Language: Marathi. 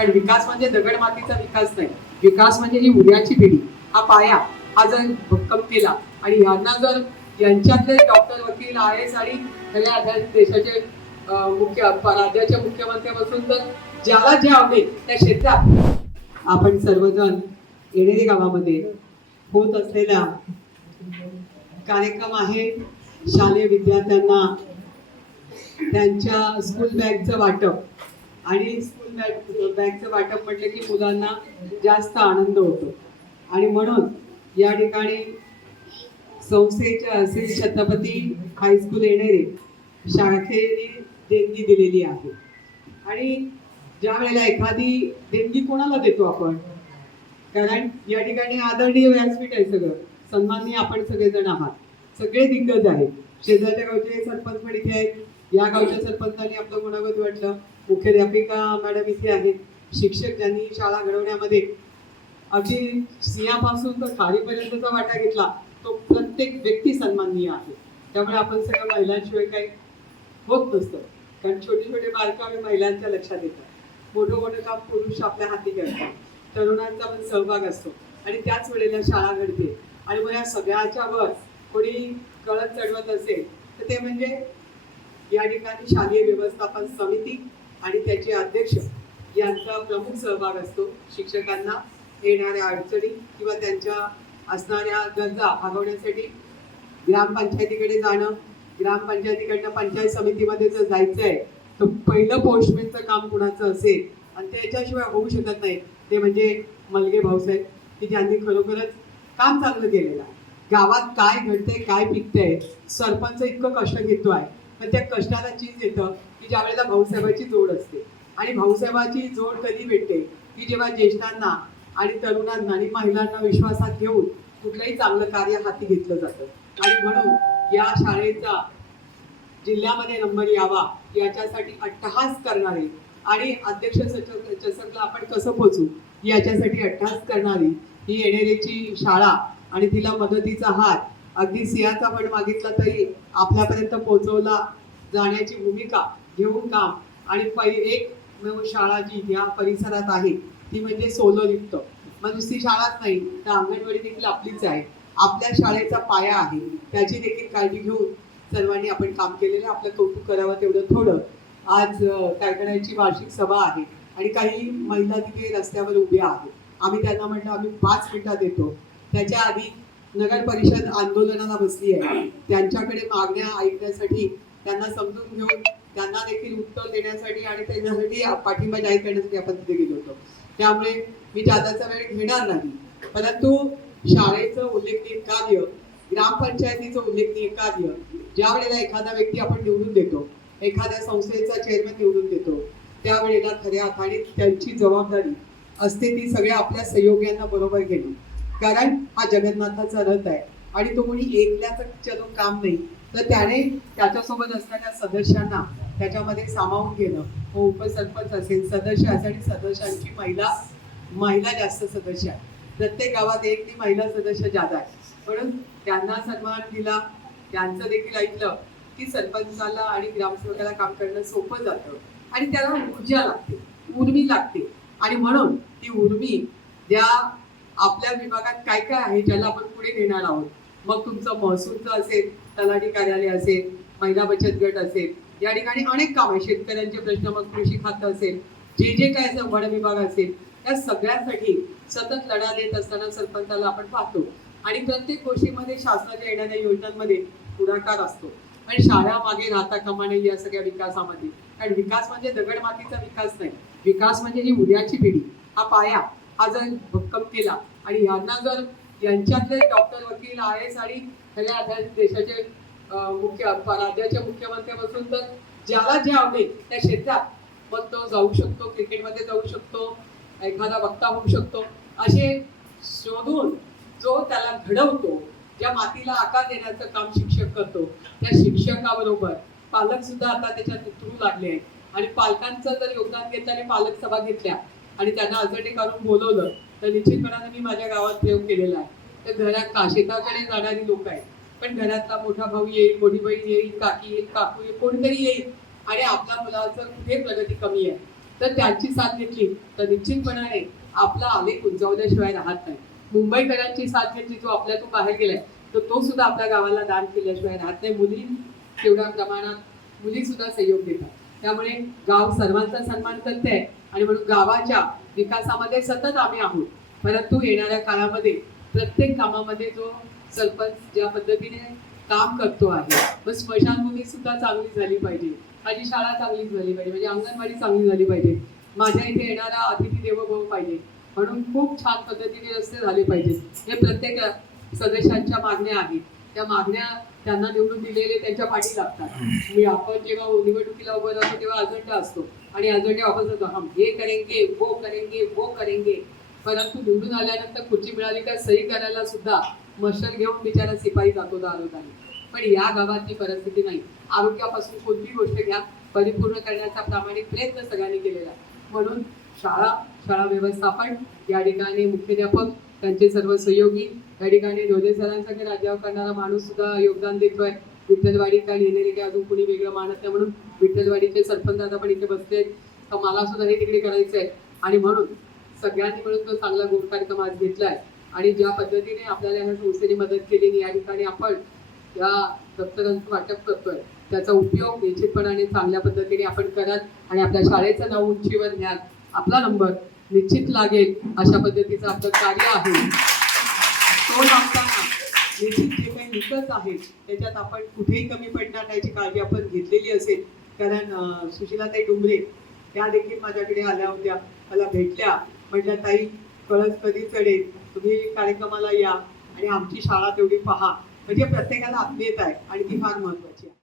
कारण विकास म्हणजे दगड मातीचा विकास नाही. विकास म्हणजे ही उद्याची पिढी. हा पाया हा जर भक्कम केला आणि यांना जर यांच्यातले डॉक्टर वकील आय एस आणि देशाचे मुख्य राज्याच्या मुख्यमंत्र्यापासून तर ज्याला जे आवडेल त्या क्षेत्रात आपण सर्वजण येणेरी गावामध्ये होत असलेला कार्यक्रम आहे. शालेय विद्यार्थ्यांना त्यांच्या स्कूल बॅगचं वाटप आणि बॅग बॅगचं वाटप म्हटलं की मुलांना जास्त आनंद होतो. आणि म्हणून या ठिकाणी संस्थेच्या श्री छत्रपती हायस्कूल येणेरे शाखेने देणगी दिलेली आहे. आणि ज्या वेळेला एखादी देणगी कोणाला देतो आपण? कारण या ठिकाणी आदरणीय व्यासपीठ आहे सगळं. सन्माननीय आपण सगळेजण आहात. सगळे दिग्गज आहेत. शेजारच्या गावचे सरपंच पण इथे आहेत. या गावच्या सरपंचांनी आपलं गुणागत वाटलं. मुख्याध्यापिका मॅडम इथे आहेत. शिक्षक ज्यांनी शाळा घडवण्यामध्ये अगदी सिंहापासून तर खारीपर्यंतचा वाटा घेतला तो प्रत्येक व्यक्ती सन्माननीय आहे. त्यामुळे आपण सगळ्या महिलांशिवाय काही होत नसतं. कारण छोटे छोटे बालकामे महिलांच्या लक्षात येतात मोठं मोठं काम पुरुष आपल्या हाती करतात. तरुणांचा पण सहभाग असतो. आणि त्याच वेळेला शाळा घडते. आणि मग या सगळ्याच्या वर कोणी कळत चढवत असेल तर ते म्हणजे या ठिकाणी शालेय व्यवस्थापन समिती आणि त्याचे अध्यक्ष यांचा प्रमुख सहभाग असतो. शिक्षकांना येणाऱ्या अडचणी किंवा त्यांच्या असणाऱ्या गरजा भागवण्यासाठी ग्रामपंचायतीकडे जाणं ग्रामपंचायतीकडनं पंचायत समितीमध्ये जर जायचं आहे तर पहिलं पोस्टमॅनचं काम कुणाचं असेल? आणि त्याच्याशिवाय होऊ शकत नाही. ते म्हणजे मलगे भाऊसाहेब की ज्यांनी खरोखरच काम चांगलं केलेलं आहे. गावात काय घडतंय काय पिकतंय सरपंच इतकं कष्ट घेतो आहे पण त्या कष्टाला चीज येतं की ज्या वेळेला भाऊसाहेबाची जोड असते. आणि भाऊसाहेबाची जोड कधी भेटते? की जेव्हा ज्येष्ठांना आणि तरुणांना आणि महिलांना विश्वासात घेऊन कुठलंही चांगलं कार्य हाती घेतलं जातं. आणि म्हणून या शाळेचा जिल्ह्यामध्ये नंबर यावा याच्यासाठी अट्टहास करणारे आणि अध्यक्ष सचिव चषकला आपण कसं पोचू याच्यासाठी अट्टहास करणारी ही येणेरेची शाळा आणि तिला मदतीचा हात अगदी सिंहाचा पण मागितला तरी आपल्यापर्यंत पोहोचवला जाण्याची भूमिका घेऊन काम. आणि पै एक शाळा जी या परिसरात आहे ती म्हणजे सोलोयुक्त मग नुसती शाळाच नाही तर अंगणवाडी देखील आपलीच आहे. आपल्या शाळेचा पाया आहे त्याची देखील काळजी घेऊन सर्वांनी आपण काम केलेलं आपलं कौतुक करावं तेवढं थोडं. आज अं, कारखान्याची वार्षिक सभा आहे आणि काही महिला तिथे रस्त्यावर उभ्या आहेत. आम्ही त्यांना म्हटलं आम्ही पाच मिनिटात येतो त्याच्या आधी नगर परिषद आंदोलनाला बसली आहे. त्यांच्याकडे मागण्या ऐकण्यासाठी त्यांना समजून घेऊन त्यांना देखील उत्तर देण्यासाठी आणि त्यांच्यासाठी पाठिंबा जाहीर करण्यासाठी आपण तिथे गेलो होतो. त्यामुळे मी जादाचा वेळ घेणार नाही. परंतु शाळेचं उल्लेखनीय कार्य ग्रामपंचायतीचं उल्लेखनीय कार्य ज्या वेळेला एखादा व्यक्ती आपण निवडून देतो एखाद्या संस्थेचा चेअरमन निवडून देतो त्यावेळेला खऱ्या अर्थाने त्यांची जबाबदारी असते ती सगळ्या आपल्या सहयोग्यांना बरोबर घेणे. कारण हा जगन्नाथाचा रथ आहे आणि तो कोणी एकल्याचं चलो काम नाही. तर त्याने त्याच्यासोबत असणाऱ्या सदस्यांना त्याच्यामध्ये सामावून घेणं. हो उपसरपंच असेल सदस्य असेल आणि सदस्यांची महिला महिला जास्त सदस्य आहे प्रत्येक गावात एक ती महिला सदस्य जादा आहे म्हणून त्यांना सन्मान दिला त्यांचं देखील ऐकलं की सरपंचाला आणि ग्रामसेवकाला काम करणं सोपं जातं. आणि त्याला ऊर्जा लागते उर्मी लागते. आणि म्हणून ती उर्मी ज्या आपल्या विभागात काय काय आहे ज्याला आपण पुढे नेणार आहोत. मग तुमचं महसूलचं असेल तलाठी कार्यालय असेल महिला बचत गट असेल या ठिकाणी अनेक काम आहे शेतकऱ्यांचे प्रश्न मग कृषी खातं असेल जे जे काय असं वन विभाग असेल त्या सगळ्यासाठी सतत लढा देत असताना सरपंचाला आपण पाहतो. आणि प्रत्येक गोष्टीमध्ये शासनाच्या येणाऱ्या योजनांमध्ये पुढाकार असतो. आणि शाळा मागे राहता कामा नाही या सगळ्या विकासामध्ये. कारण विकास म्हणजे दगड मातीचा विकास नाही. विकास म्हणजे ही उद्याची पिढी. हा पाया हा जर भक्कम केला आणि यांना जर यांच्यातले डॉक्टर वकील आय एस आणि सगळ्या आधारित देशाचे मुख्य राज्याच्या मुख्यमंत्र्यापासून तर ज्याला जे आवडेल त्या क्षेत्रात मग तो जाऊ शकतो क्रिकेटमध्ये जाऊ शकतो एखादा वक्ता होऊ शकतो. असे शोधून जो त्याला घडवतो ज्या मातीला आकार देण्याचं काम शिक्षक करतो त्या शिक्षकाबरोबर पालक सुद्धा आता त्याच्यात उतरू लागले आहेत. आणि पालकांचं जर योगदान घेताना पालक सभा घेतल्या आणि त्यांना अजटे काढून बोलवलं तर निश्चितपणाने मी माझ्या गावात प्रयोग केलेला आहे. तर घरात का शेताकडे जाणारी लोक आहेत. पण घरातला मोठा भाऊ येईल मोठी बहीण येईल काकी येईल काकू येईल कोणीतरी येईल. आणि आपल्या मुलाचं कुठे प्रगती कमी आहे? तर त्यांची साथ घेतली. तर निश्चितपणाने आपला आलेख उंचावल्याशिवाय राहत नाही. मुंबईकरांची साथ घेतली जो आपल्यातून बाहेर गेलाय तर तो सुद्धा आपल्या गावाला दान केल्याशिवाय राहत नाही. मुली तेवढ्या प्रमाणात मुली सुद्धा सहयोग देतात. त्यामुळे गाव सर्वांचा सन्मान करते आणि म्हणून गावाच्या विकासामध्ये सतत आम्ही आहोत. परंतु येणाऱ्या काळामध्ये प्रत्येक कामामध्ये जो सरपंच ज्या पद्धतीने काम करतो आहे मग स्मशानभूमी सुद्धा चांगली झाली पाहिजे. माझी शाळा चांगली झाली पाहिजे म्हणजे अंगणवाडी चांगली झाली पाहिजे. माझ्या इथे येणारा अतिथी देवभाव पाहिजे. म्हणून खूप छान पद्धतीने रस्ते झाले पाहिजेत. हे प्रत्येक सदस्यांच्या मागण्या आहेत. त्या मागण्या त्यांना निवडून दिलेले त्यांच्या पाठी लागतात. मी आपण जेव्हा निवडणुकीला उभं राहतो तेव्हा अजंडा असतो. आणि अजेंडा वापस जातो. हम हे करेंगे वो करेंगे वो करेंगे. परंतु निवडून आल्यानंतर खुर्ची मिळाली का सही करायला सुद्धा मशाल घेऊन बिचारा शिपाई जातो दारोदारी. पण या गावातली परिस्थिती नाही. आरोग्यापासून कोणती गोष्ट घ्या परिपूर्ण करण्याचा प्रामाणिक प्रयत्न सगळ्यांनी केलेला म्हणून शाळा शाळा व्यवस्थापन या ठिकाणी मुख्याध्यापक त्यांचे सर्व सहयोगी या ठिकाणी धोले सरांसारखे राज्यावर करणारा माणूस सुद्धा योगदान देतोय. विठ्ठलवाडी काय लिहिलेले काय अजून कुणी वेगळं मानत नाही म्हणून विठ्ठलवाडीचे सरपंच आता पण इथे बसले तर मला सुद्धा हे तिकडे करायचं आहे आणि म्हणून सगळ्यांनी मिळून तो चांगला गोड कार्यक्रम आज आहे आणि ज्या पद्धतीने आपल्याला ह्या संस्थेने मदत केली या ठिकाणी आपण या दप्तरांचं वाटप करतोय त्याचा उपयोग निश्चितपणाने चांगल्या पद्धतीने आपण करत आणि आपल्या शाळेचं नाव उंचीवर न्याल आपला नंबर निश्चित लागेल अशा पद्धतीचं आपलं कार्य आहे. तो लागताना निश्चित जे काही निकष आहेत त्याच्यात आपण कुठेही कमी पडणार नाही याची काळजी आपण घेतलेली असेल. कारण सुशीलाताई डुंबरे त्या देखील माझ्याकडे आल्या होत्या मला भेटल्या. म्हटल्या ताई कळस कधी चढेल? तुम्ही कार्यक्रमाला या आणि आमची शाळा तेवढी पहा. म्हणजे प्रत्येकाला आत्मीयता आहे आणि ती फार महत्वाची आहे.